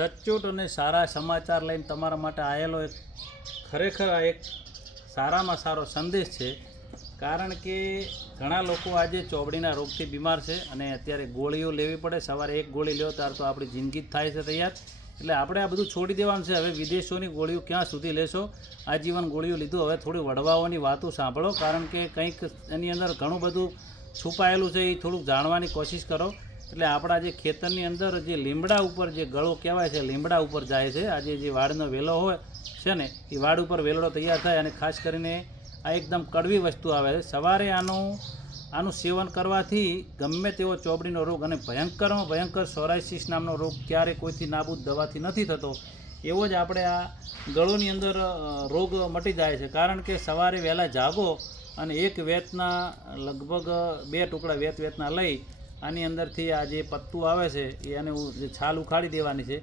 સચોટ અને સારા સમાચાર લઈને તમારા માટે આવેલો એક ખરેખર આ એક સારામાં સારો સંદેશ છે. કારણ કે ઘણા લોકો આજે ચોબડીના રોગથી બીમાર છે અને અત્યારે ગોળીઓ લેવી પડે. સવારે એક ગોળી લ્યો ત્યાર તો આપણી જિંદગી જ થાય છે તૈયાર. એટલે આપણે આ બધું છોડી દેવાનું છે. હવે વિદેશોની ગોળીઓ ક્યાં સુધી લેશો? આજીવન ગોળીઓ લીધું. હવે થોડી વડવાઓની વાતો સાંભળો, કારણ કે કંઈક એની અંદર ઘણું બધું છુપાયેલું છે. એ થોડુંક જાણવાની કોશિશ કરો. એટલે આપણા જે ખેતરની અંદર જે લીમડા ઉપર જે ગળો કહેવાય છે, લીમડા ઉપર જાય છે. આજે જે વાડનો વેલો હોય છે ને, એ વાડ ઉપર વેલડો તૈયાર થાય. અને ખાસ કરીને આ એકદમ કડવી વસ્તુ આવે છે. સવારે આનું સેવન કરવાથી ગમે તેવો ચોબડીનો રોગ અને ભયંકરમાં ભયંકર સોરાયસિસ નામનો રોગ ક્યારે કોઈથી નાબૂદ દવાથી નથી થતો. એવો જ આપણે આ ગળોની અંદર રોગ મટી જાય છે. કારણ કે સવારે વહેલા જાગો અને એક વેતના લગભગ 2 ટુકડા વેતના લઈ આની અંદરથી આ જે પત્તું આવે છે એને જે છાલ ઉખાડી દેવાની છે.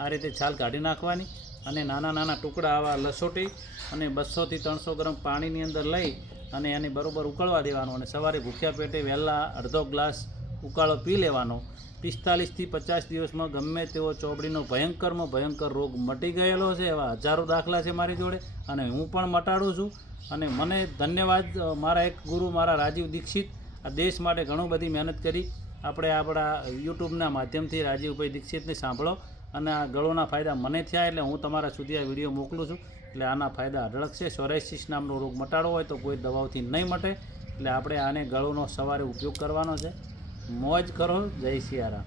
આ રીતે છાલ કાઢી નાખવાની અને નાના નાના ટુકડા આવા લસોટી અને 200 થી 300 ગ્રામ પાણીની અંદર લઈ અને એને બરાબર ઉકળવા દેવાનું. અને સવારે ભૂખ્યા પેટે વહેલા અડધો ગ્લાસ ઉકાળો પી લેવાનો. 45 થી 50 દિવસમાં ગમે તેવો ચોબડીનો ભયંકરમાં ભયંકર રોગ મટી ગયેલો છે. એવા હજારો દાખલા છે મારી જોડે અને હું પણ મટાડું છું. અને મને ધન્યવાદ મારા એક ગુરુ, મારા રાજીવ દીક્ષિત, આ દેશ માટે ઘણું બધી મહેનત કરી. આપણે આપણા યુટ્યુબના માધ્યમથી રાજીવભાઈ દીક્ષિતને સાંભળો અને આ ગળોના ફાયદા મને થયા એટલે હું તમારા સુધી આ વિડીયો મોકલું છું. એટલે આના ફાયદા અઢળક છે. સોરાયસિસ નામનો રોગ મટાડવો હોય તો કોઈ દવાઓથી નહીં મટે. એટલે આપણે આને ગળોનો સવારે ઉપયોગ કરવાનો છે. મોજ કરો. જય સિયારામ.